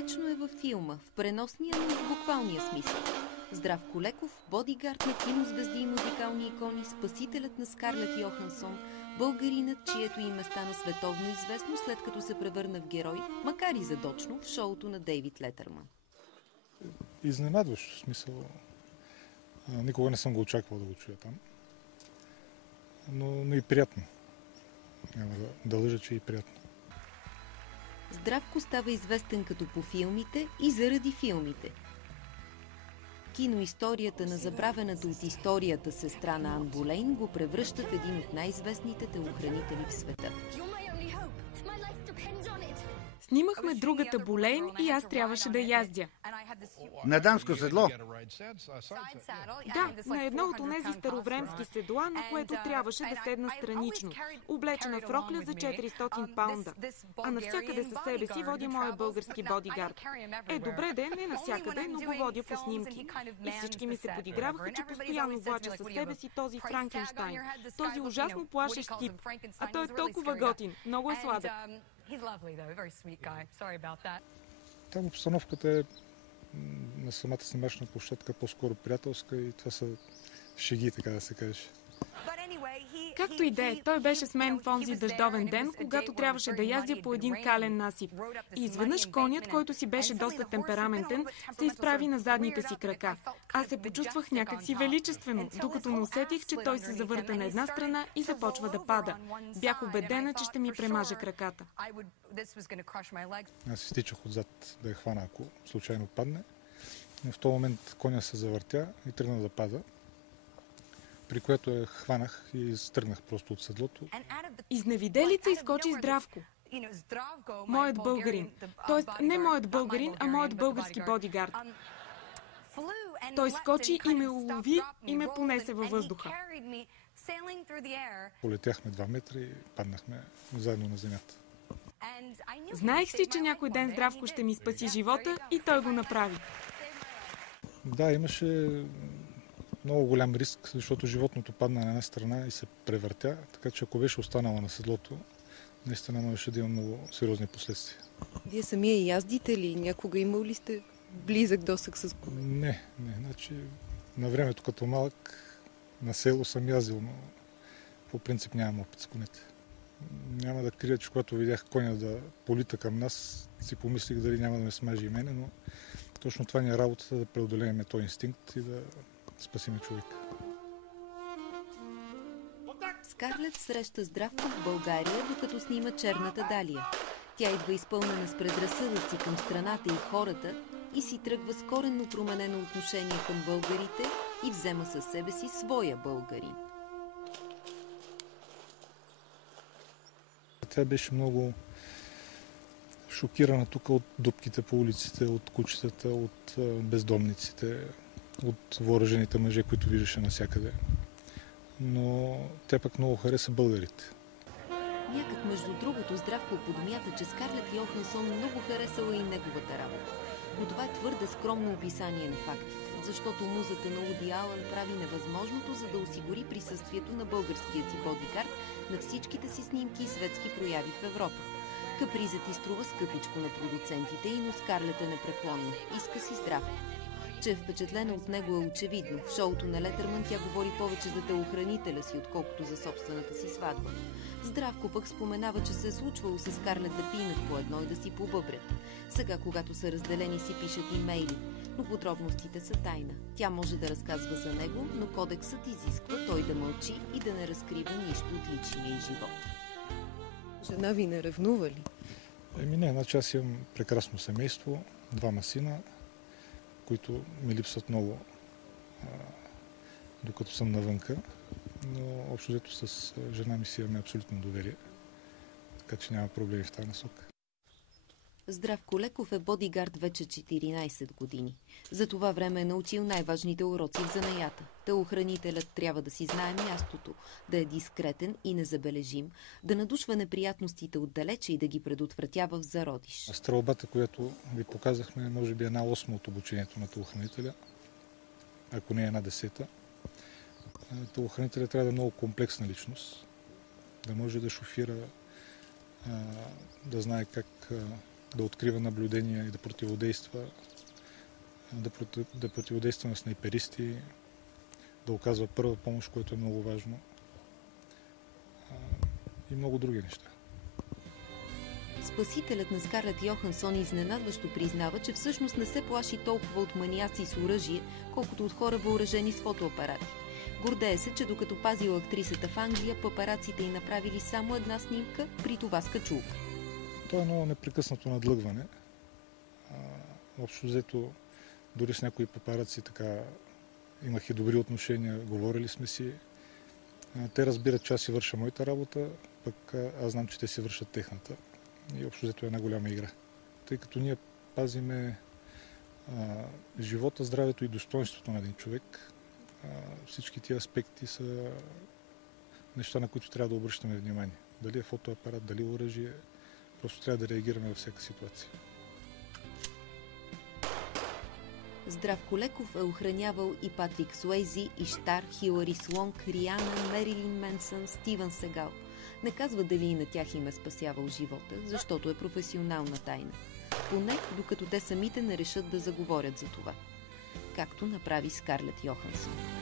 Вечно е във филма, в преносния, но и в буквалния смисъл. Здравко Леков, бодигард на кинозвезди и музикални икони, спасителят на Скарлет Йохансон, българинът, чието име стана световно известно, след като се превърна в герой, макар и задочно, в шоуто на Дейвид Летърман. Изненадващо, в смисъл. Никога не съм го очаквал да го чуя там. Но и приятно. Няма да лъжа, че и приятно. Здравко става известен като по филмите и заради филмите. Киноисторията на забравената от историята сестра на Ан Болейн го превръща в един от най-известните телохранители в света. Снимахме другата Болейн и аз трябваше да яздя. На дамско седло? Да, на едно от онези старовремски седла, на което трябваше да седна странично, облечена в рокля за 400 паунда. А навсякъде със себе си води моя български бодигард. Добре де, не навсякъде, но го водя по снимки. И всички ми се подиграваха, че постоянно влача със себе си този Франкенщайн, този ужасно плашещ тип. А той е толкова готин, много е сладък. Там обстановката е на самата снимачна площадка по-скоро приятелска и това са шеги, така да се каже. Както и да е, той беше с мен в онзи дъждовен ден, когато трябваше да яздя по един кален насип. И изведнъж конят, който си беше доста темпераментен, се изправи на задните си крака. Аз се почувствах някак си величествено, докато не усетих, че той се завърта на една страна и започва да пада. Бях убедена, че ще ми премаже краката. Аз изтичах отзад да я хвана, ако случайно падне. Но в този момент коня се завъртя и тръгна да пада, при което я хванах и стръгнах просто от седлото. Изневиделица изскочи Здравко. Моят българин. Тоест не моят българин, а моят български бодигард. Той скочи и ме улови и ме понесе във въздуха. Полетяхме 2 метра и паднахме заедно на земята. Знаех си, че някой ден Здравко ще ми спаси живота и той го направи. Да, имаше много голям риск, защото животното падна на една страна и се превъртя, така че ако беше останала на седлото, наистина можеше да има много сериозни последствия. Вие самия яздите ли? Някога имал ли сте близък досег с коне? Не. Значи, на времето като малък на село съм яздил, но по принцип нямам опит с конете. Няма да крия, че когато видях коня да полита към нас, си помислих дали няма да ме смажи и мене, но точно това ни е работата, да преодолеем този инстинкт и да спасиме човека. Скарлет среща Здравко в България, докато снима Черната Далия. Тя идва изпълнена с предразсъдъци към страната и хората и си тръгва с коренно променено отношение към българите и взема със себе си своя българин. Тя беше много шокирана тук от дупките по улиците, от кучетата, от бездомниците, от въоръжените мъже, които виждаше навсякъде. Но тя пък много хареса българите. Някак между другото Здравко подмята, че Скарлет Йохансон много харесала и неговата работа. Но това е твърде скромно описание на фактите, защото музата на Уди Алън прави невъзможното, за да осигури присъствието на българския си бодигард на всичките си снимки и светски прояви в Европа. Капризът и струва скъпичко на продуцентите и, но Скарлет е непреклонна. Иска си Здравко. Че е впечатлена от него е очевидно. В шоуто на Летърман тя говори повече за телохранителя си, отколкото за собствената си сватба. Здравко пък споменава, че се е случвало с Скарлет да пинат по едно и да си побъбрят. Сега, когато са разделени, си пишат имейли, но подробностите са тайна. Тя може да разказва за него, но кодексът изисква той да мълчи и да не разкрива нищо от личния й живот. Жена ви не ревнува ли? Не, значи аз имам прекрасно семейство, 2 сина, които ми липсват много, докато съм навънка, но общо взето с жена ми си имаме абсолютно доверие, така че няма проблеми в тази насока. Здравко Леков е бодигард вече 14 години. За това време е научил най-важните уроци в занаята. Телохранителят трябва да си знае мястото, да е дискретен и незабележим, да надушва неприятностите отдалече и да ги предотвратява в зародиш. Стрелбата, която ви показахме, може би 1/8 от обучението на телохранителя, ако не е 1/10. Телохранителят трябва да е много комплексна личност, да може да шофира, да знае как да открива наблюдения и да противодейства, да противодейства на снайперисти, да оказва първа помощ, което е много важно, и много други неща. Спасителят на Скарлет Йохансон изненадващо признава, че всъщност не се плаши толкова от маниаци с оръжие, колкото от хора въоръжени с фотоапарати. Гордее се, че докато пазила актрисата в Англия, папараците й направили само една снимка, при това с качулка. То е едно непрекъснато надлъгване. Общо взето, дори с някои папараци така имах и добри отношения, говорили сме си. Те разбират, че аз си върша моята работа, пък аз знам, че те си вършат техната. И общо взето е една голяма игра. Тъй като ние пазиме живота, здравето и достоинството на един човек, всички тия аспекти са неща, на които трябва да обръщаме внимание. Дали е фотоапарат, дали оръжие, просто трябва да реагираме във всяка ситуация. Здравко Леков е охранявал и Патрик Суейзи, Иштар, Хилари Слонг, Риана, Мерилин Менсън, Стивън Сегал. Не казва дали и на тях им е спасявал живота, защото е професионална тайна. Поне докато те самите не решат да заговорят за това. Както направи Скарлет Йохансон.